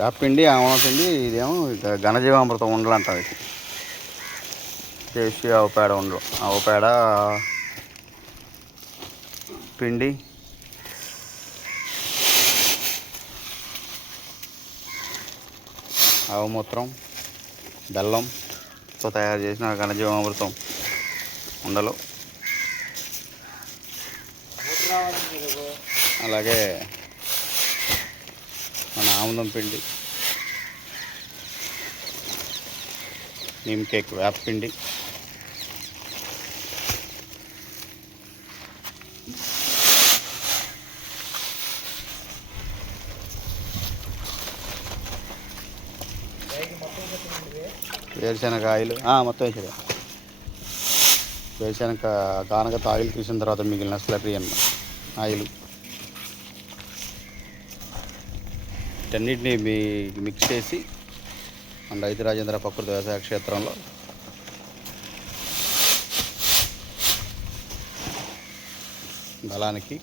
వేపిండి ఆవణ ఇదేమో ఘనజీవామృతం ఉండలు అంటారు ఇది చేసి ఆవు పేడ ఉండలు. ఆవు పేడ పిండి ఆవు మూత్రం బెల్లంతో తయారు చేసిన ఘనజీవామృతం ఉండలు. అలాగే మన ఆముదం పిండి. నీమ్ కేక్ వేప పిండి. వేరుశనగ ఆయిల్. మొత్తం వేసాడు వేరుశనగ గానగ ఆయిల్ తీసిన తర్వాత మిగిలిన స్లరీ అన్న ఆయిల్. వీటన్నిటిని మీ మిక్స్ చేసి మన రైతు రాజేంద్ర ప్రకృతి వ్యవసాయ క్షేత్రంలో బలానికి